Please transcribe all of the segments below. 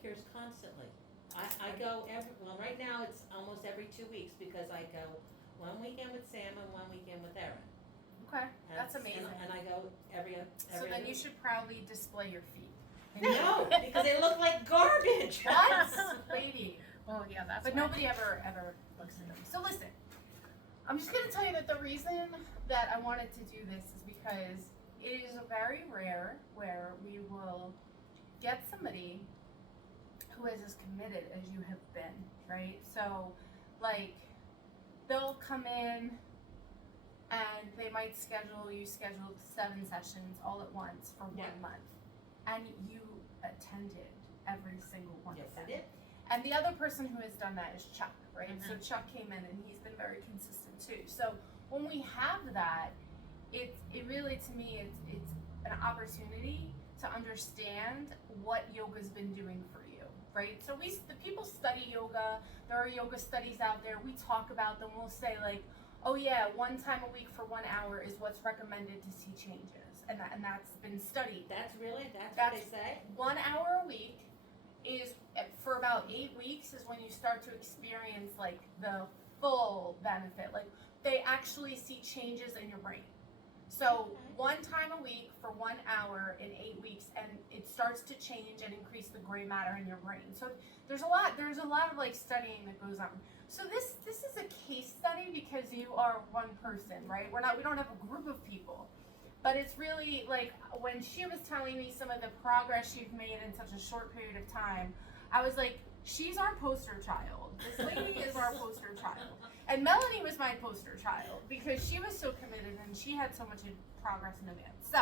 pedicures constantly. I go right now it's almost every 2 weeks because I go one weekend with Sam and one weekend with Erin. Okay, And that's amazing. And I go every So then you should proudly display your feet. No, because they look like garbage. What? Lady. Well, yeah, that's. But nobody ever looks at them. So listen, I'm just gonna tell you that the reason that I wanted to do this is because it is very rare where we will get somebody who is as committed as you have been, right? So, like, they'll come in and they might schedule 7 sessions all at once for 1 month, and you attended every single one of them. Yes, I did. And the other person who has done that is Chuck, right? So Chuck came in and he's been very consistent too. So when we have that, it really, to me, it's an opportunity to understand what yoga's been doing for you, right? So the people study yoga. There are yoga studies out there. We talk about them. We'll say like, oh yeah, 1 time a week for 1 hour is what's recommended to see changes, and that's been studied. That's what they say. 1 hour a week is for about 8 weeks is when you start to experience like the full benefit. Like they actually see changes in your brain. So 1 time a week for 1 hour in 8 weeks, and it starts to change and increase the gray matter in your brain. So there's a lot of like studying that goes on. So this is a case study because you are one person, right? We don't have a group of people. But it's really like when she was telling me some of the progress you've made in such a short period of time, I was like, she's our poster child. This lady is our poster child. And Melanie was my poster child because she was so committed and she had so much progress in advance. So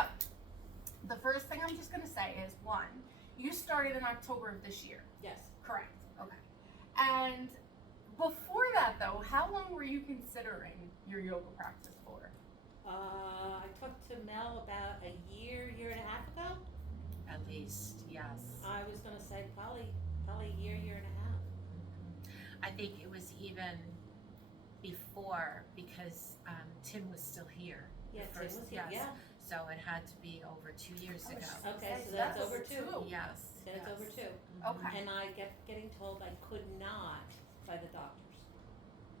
the first thing I'm just going to say is, 1, you started in October of this year. Yes. Correct. Okay. And before that, though, how long were you considering your yoga practice for? I talked to Mel about a year and a half ago. At least, yes. I was going to say probably a year and a half. I think it was even before because Tim was still here. Yeah, Tim was here. Yes. Yeah. So it had to be over 2 years ago. Okay, so that's over 2. Yes. Then it's over 2. Okay. And I kept getting told I could not by the doctors.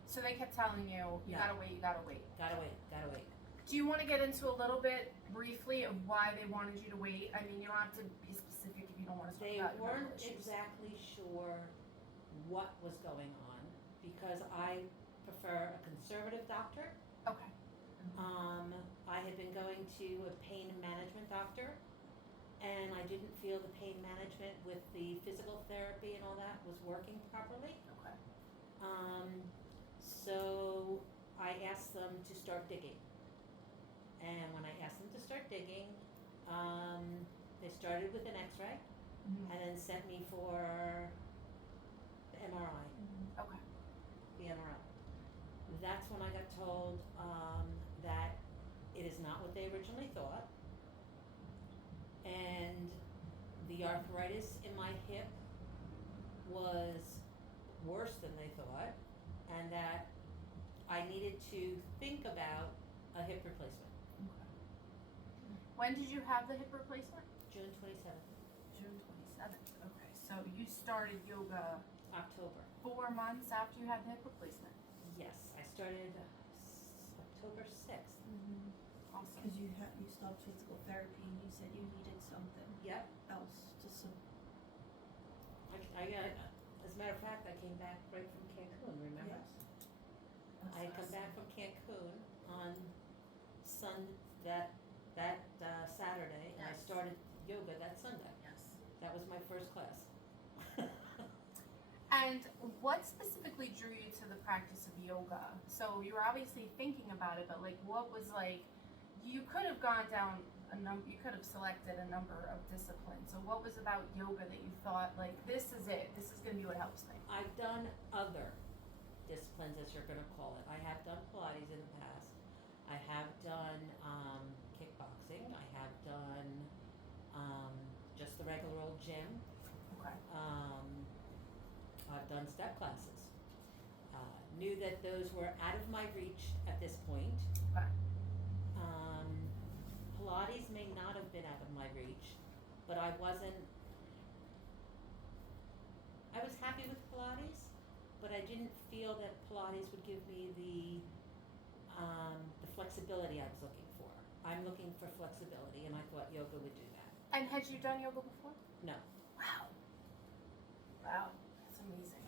So they kept telling you, you gotta wait. Gotta wait. Do you want to get into a little bit briefly of why they wanted you to wait? I mean, you don't have to be specific if you don't want to talk about They weren't exactly sure what was going on because I prefer a conservative doctor. Okay. I had been going to a pain management doctor, and I didn't feel the pain management with the physical therapy and all that was working properly. Okay. So I asked them to start digging. And when I asked them to start digging, they started with an x-ray and then sent me for the MRI. Okay. The MRI. That's when I got told that it is not what they originally thought. And the arthritis in my hip was worse than they thought, and that I needed to think about a hip replacement. When did you have the hip replacement? June 27th. June 27th. Okay, so you started yoga October. 4 months after you had the hip replacement. Yes, I started October 6th. Awesome. Because you stopped physical therapy and you said you needed something Yep. else, just some. As a matter of fact, I came back right from Cancun, remember? Yes. I had come back from Cancun on that Saturday, and I Yes. started yoga that Sunday. Yes. That was my first class. And what specifically drew you to the practice of yoga? So you were obviously thinking about it, but like, what was like? You could have gone down you could have selected a number of disciplines. So what was about yoga that you thought like, this is it? This is going to be what helps me. I've done other disciplines, as you're going to call it. I have done Pilates in the past. I have done kickboxing. I have done just the regular old gym. Okay. I've done step classes. Knew that those were out of my reach at this point. Okay. Pilates may not have been out of my reach, but I wasn't but I didn't feel that Pilates would give me the flexibility I was looking for. I'm looking for flexibility, and I thought yoga would do that. And had you done yoga before? No. Wow. Wow, that's amazing.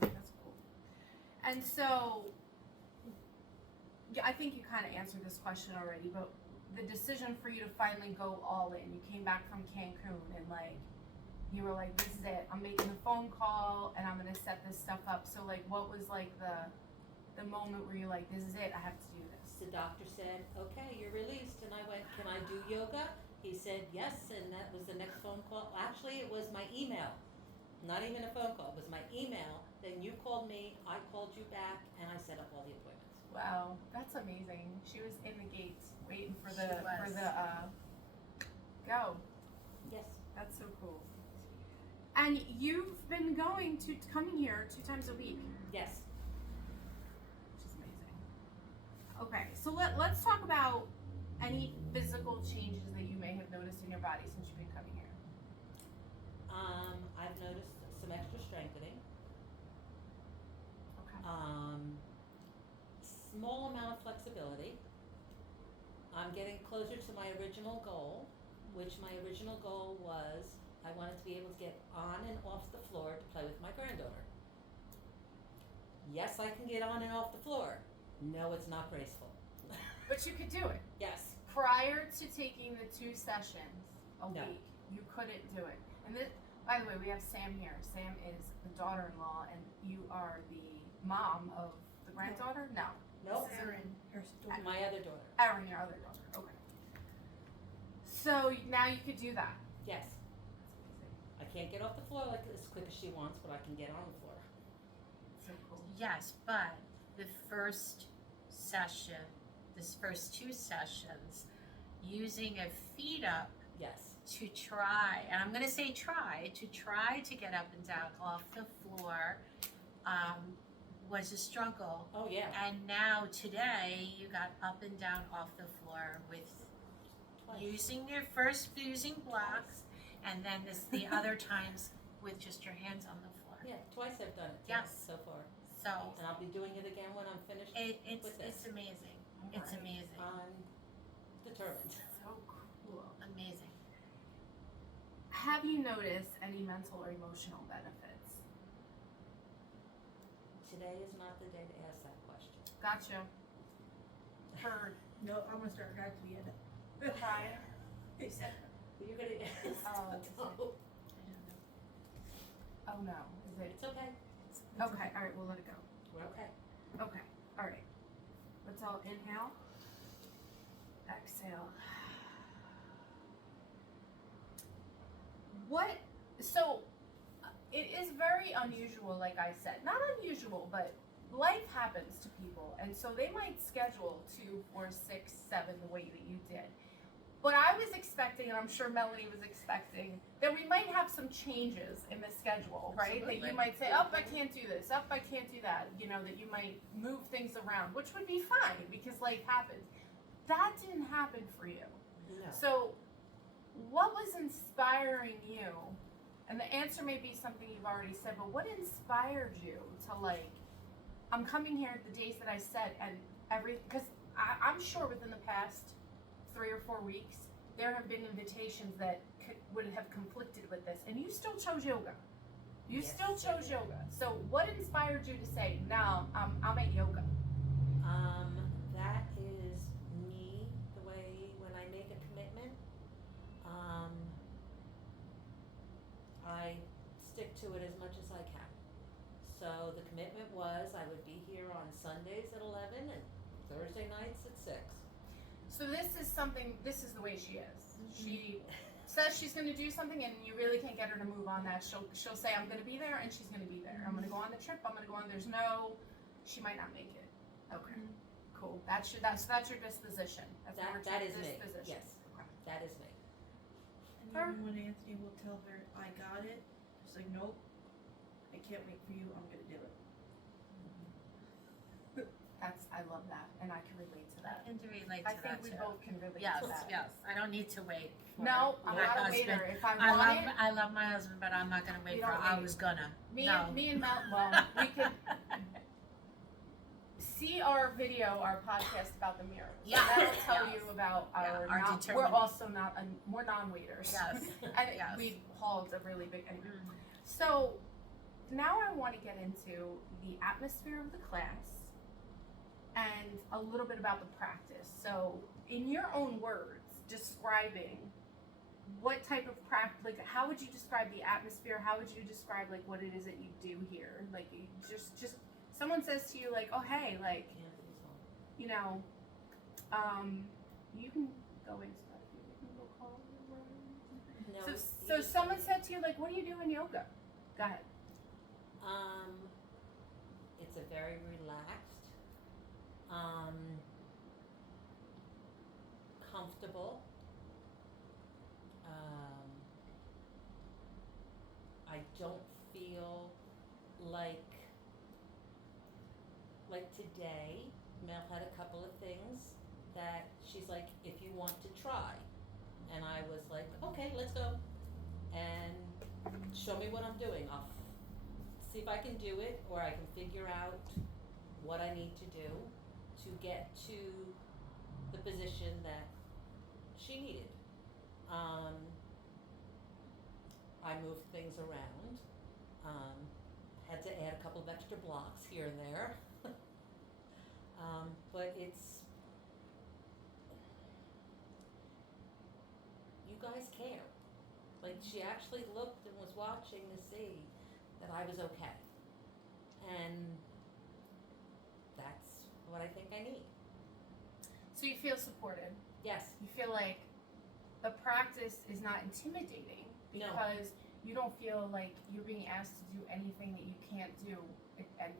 That's cool. And so, yeah, I think you kind of answered this question already, but the decision for you to finally go all in, you came back from Cancun and like, you were like, this is it, I'm making a phone call and I'm gonna set this stuff up. So like, what was like the moment where you're like, this is it, I have to do this? The doctor said, okay, you're released. And I went, can I do yoga? He said, yes, and that was the next phone call. Actually, it was my email. Not even a phone call, it was my email. Then you called me, I called you back, and I set up all the appointments. Wow, that's amazing. She was in the gates waiting for the go. Yes. That's so cool. And you've been coming here 2 times a week, Yes. which is amazing. Okay, so let's talk about any physical changes that you may have noticed in your body since you've been coming here. I've noticed some extra strengthening. Okay. Small amount of flexibility. I'm getting closer to my original goal, which my original goal was I wanted to be able to get on and off the floor to play with my granddaughter. Yes, I can get on and off the floor. No, it's not graceful. But you could do it. Yes. Prior to taking the 2 sessions a No. week, you couldn't do it. And this, by the way, we have Sam here. Sam is the daughter-in-law, and you are the mom of the granddaughter? No. Nope. Erin, her story. My other daughter. Erin, your other daughter. Okay. So now you could do that. Yes. I can't get off the floor like as quick as she wants, but I can get on the floor. So cool. Yes, but the first session, this first 2 sessions, using a feet up Yes. to try, and I'm gonna say try to get up and down off the floor, was a struggle. Oh yeah. And now today, you got up and down off the floor with Twice. using blocks, and then the other times with just your hands on the floor. Yeah, twice I've done it. Yes. So far. So And I'll be doing it again when I'm finished it's with this. amazing. It's Alright. amazing. I'm determined. So cool. Amazing. Have you noticed any mental or emotional benefits? Today is not the day to ask that question. Gotcha. Heard. No, I'm gonna start correcting it. Try. They said, But you're gonna ask. Oh, No. Oh no. Is it? It's okay. Okay. All right. We'll let it go. We're okay. Okay. All right. Let's all inhale. Exhale. What? So, it is very unusual, like I said. Not unusual, but life happens to people. And so they might schedule 2, 4, 6, 7 the way that you did. But I was expecting, and I'm sure Melanie was expecting, that we might have some changes in the schedule, right? That you Absolutely. might say, I can't do this, I can't do that. You know, that you might move things around, which would be fine because life happens. That didn't happen for you. No. So, what was inspiring you? And the answer may be something you've already said, but what inspired you to like, I'm coming here the days that I said, and because I'm sure within the past 3 or 4 weeks, there have been invitations that would have conflicted with this, and you still chose yoga. You Yes, still I chose did. yoga. So, what inspired you to say, no, I'm at yoga? That is me, the way when I make a commitment, I stick to it as much as I can. So the commitment was I would be here on Sundays at 11 and Thursday nights at 6. So this is the way she is. She says she's going to do something and you really can't get her to move on that. She'll say, I'm going to be there, and she's going to be there. I'm going to go on the trip, I'm going to go on, she might not make it. Okay, cool. That's your disposition. That's That is me. disposition. Yes, Okay. that is me. and even when Anthony will tell her, I got it, she's like, nope, I can't wait for you, I'm gonna do it. I love that, and I can relate to I that. can relate I to think that we too. both can relate Yes, to that. yes. I don't need to wait. For No, I'm my not a husband. waiter. If I want it, I love my husband, but I'm not gonna wait We for. don't I wait. was gonna. me No. and Mel, well, we could see our video, our podcast about the mirrors. Yeah. That'll tell Yes. you about Yeah, our our we're determination. also not, we're non-waiters. Yes. And Yes. we hauled a really big, anyway. Mhm. So now I want to get into the atmosphere of the class and a little bit about the practice. So in your own words, describing what type of practice, like how would you describe the atmosphere? How would you describe like what it is that you do here? Like you just someone says to you like, oh hey, like, you know, you can go in, you can go call your No, So, you so just- someone said to you, like, what do you do in yoga? Go ahead. It's a very relaxed, comfortable. I don't feel like today, Mel had a couple of things that she's like, if you want to try. And I was like, okay, let's go. And show me what I'm doing. I'll see if I can do it, or I can figure out what I need to do to get to the position that she needed. I moved things around, had to add a couple of extra blocks here and there. But you guys care. Like, she actually looked and was watching to see that I was okay. And that's what I think I need. So you feel supported. Yes. You feel like the practice is not intimidating No. because you don't feel like you're being asked to do anything that you can't do and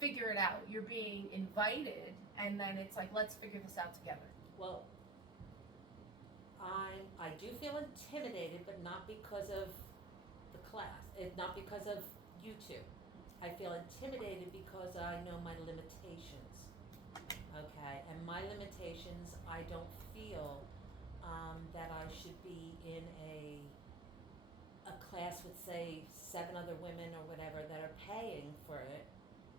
figure it out. You're being invited, and then it's like, let's figure this out together. Well, I do feel intimidated, but not because of the class. Not because of you two. I feel intimidated because I know my limitations. Okay, and my limitations, I don't feel that I should be in a class with, say, 7 other women or whatever that are paying for it,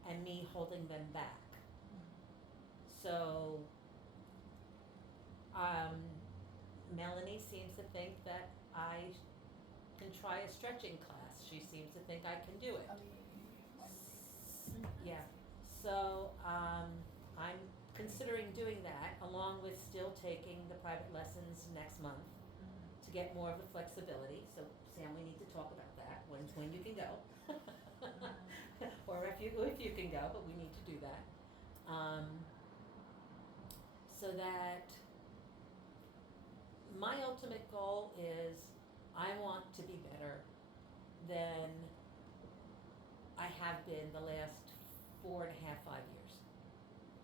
and me holding them back. So, Melanie seems to think that I can try a stretching class. She seems to think I can do it. Yeah. So, I'm considering doing that along with still taking the private lessons next month to get more of the flexibility. So, Sam, we need to talk about that, when you can go. Or if you can go, but we need to do that. So that my ultimate goal is I want to be better than I have been the last 4.5, 5 years.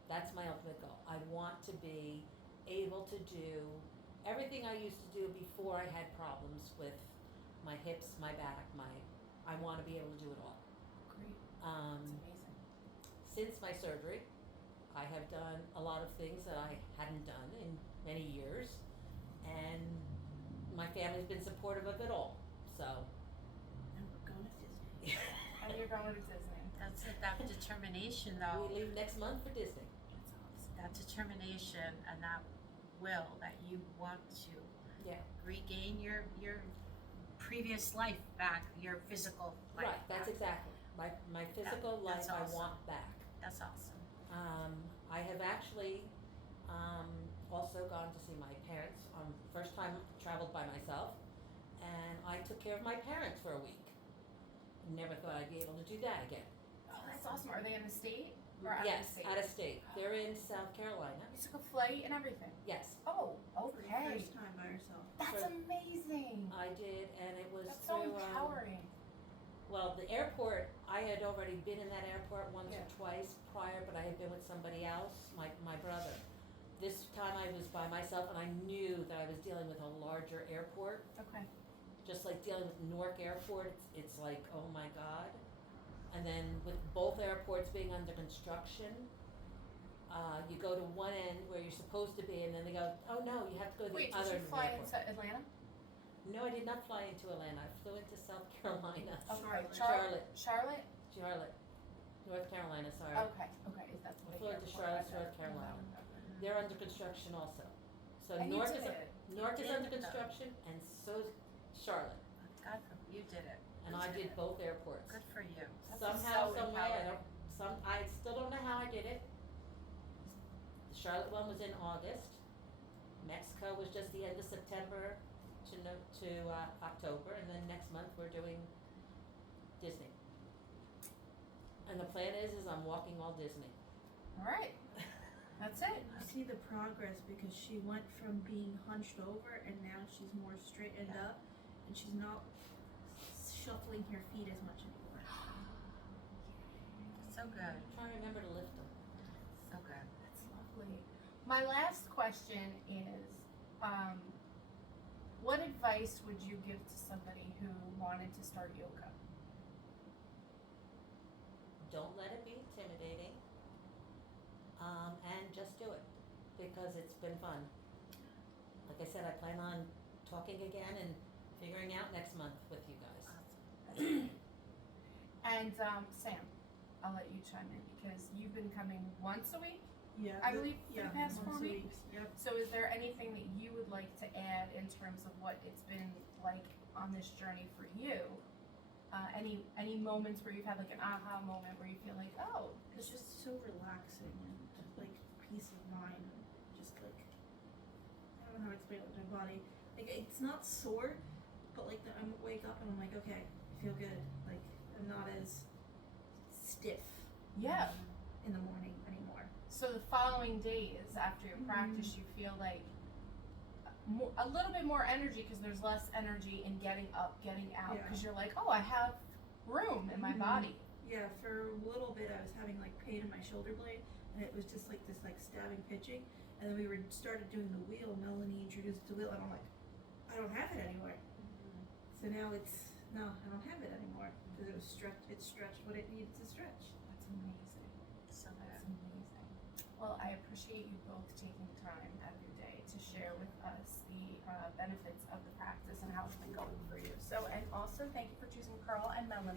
That's my ultimate goal. I want to be able to do everything I used to do before I had problems with my hips, my back, I want to be able to do it all. Great. That's amazing. Since my surgery, I have done a lot of things that I hadn't done in many years, and my family's been supportive of it all. So, And we're going to Disney. And you're going to Disney. That's it. That determination, though. we leave next month for Disney. That determination and that will that you want to Yeah. regain your previous life back, your physical life. Right, that's back. exactly. My physical life that's I awesome. want back. That's awesome. I have actually also gone to see my parents. First time traveled by myself, and I took care of my parents for a week. Never thought I'd be able to do that again. Oh, that's awesome. Are they in the state? Or out of Yes, the state? out of state. They're in South Carolina. You took a flight and everything. Yes, Oh, For the okay. first time by herself. That's For- amazing. I did, and it was That's so through. empowering. Well, the airport, I had already been in that airport once Yeah. or twice prior, but I had been with somebody else, my brother. This time I was by myself, and I knew that I was dealing with a larger airport. Okay. Just like dealing with Newark Airport, it's like, oh my God. And then with both airports being under construction, you go to one end where you're supposed to be, and then they go, oh no, you have to go to the Wait, other did end you of the fly airport. into Atlanta? No, I did not fly into Atlanta. I flew into South Carolina. Okay, Charlotte. Charlotte? Charlotte, North Carolina, sorry. Okay, is that I the flew into Charlotte, North Carolina. They're under construction also. So And you Newark did is, it. Newark is did under it, though. construction, and so's Charlotte. God, you did it. And You I did did it. both airports. Good for you. That's Somehow, so some way, empowering. I still don't know how I did it. The Charlotte one was in August. Mexico was just the end of September to October, and then next month we're doing Disney. And the plan is I'm walking all Disney. Alright, that's it. You see the progress because she went from being hunched over and now she's more straightened up and she's not shuffling her feet as much anymore. So good. I'm trying to remember to lift them. So good. That's lovely. My last question is, what advice would you give to somebody who wanted to start yoga? Don't let it be intimidating, and just do it, because it's been fun. Like I said, I plan on talking again and figuring out next month with you guys. And Sam, I'll let you chime in because you've been coming once a week, Yeah. I believe, for the past 4 once a week. weeks. Yep. So is there anything that you would like to add in terms of what it's been like on this journey for you? Any moments where you've had like an aha moment where you feel like, oh, It's just so relaxing and like peace of mind. Just like I don't know how to explain it with my body. Like it's not sore, but like I wake up and I'm like, okay, I feel good. Like I'm not as stiff yeah. in the morning anymore. So the following days after your practice, you feel like a little bit more energy because there's less energy in getting up, getting out, Yeah. because you're like, oh, I have room in my body. Yeah, for a little bit I was having like pain in my shoulder blade, and it was just like this like stabbing, pitching, and then we started doing the wheel. Melanie introduced the wheel, and I'm like, I don't have it anymore. So now I don't have it anymore because it was stretched. It stretched what it needed to stretch. That's amazing. So That's good. amazing. Well, I appreciate you both taking time out of your day to share with us the benefits of the practice and how it's been going for you. So, and also thank you for choosing Carl and Melanie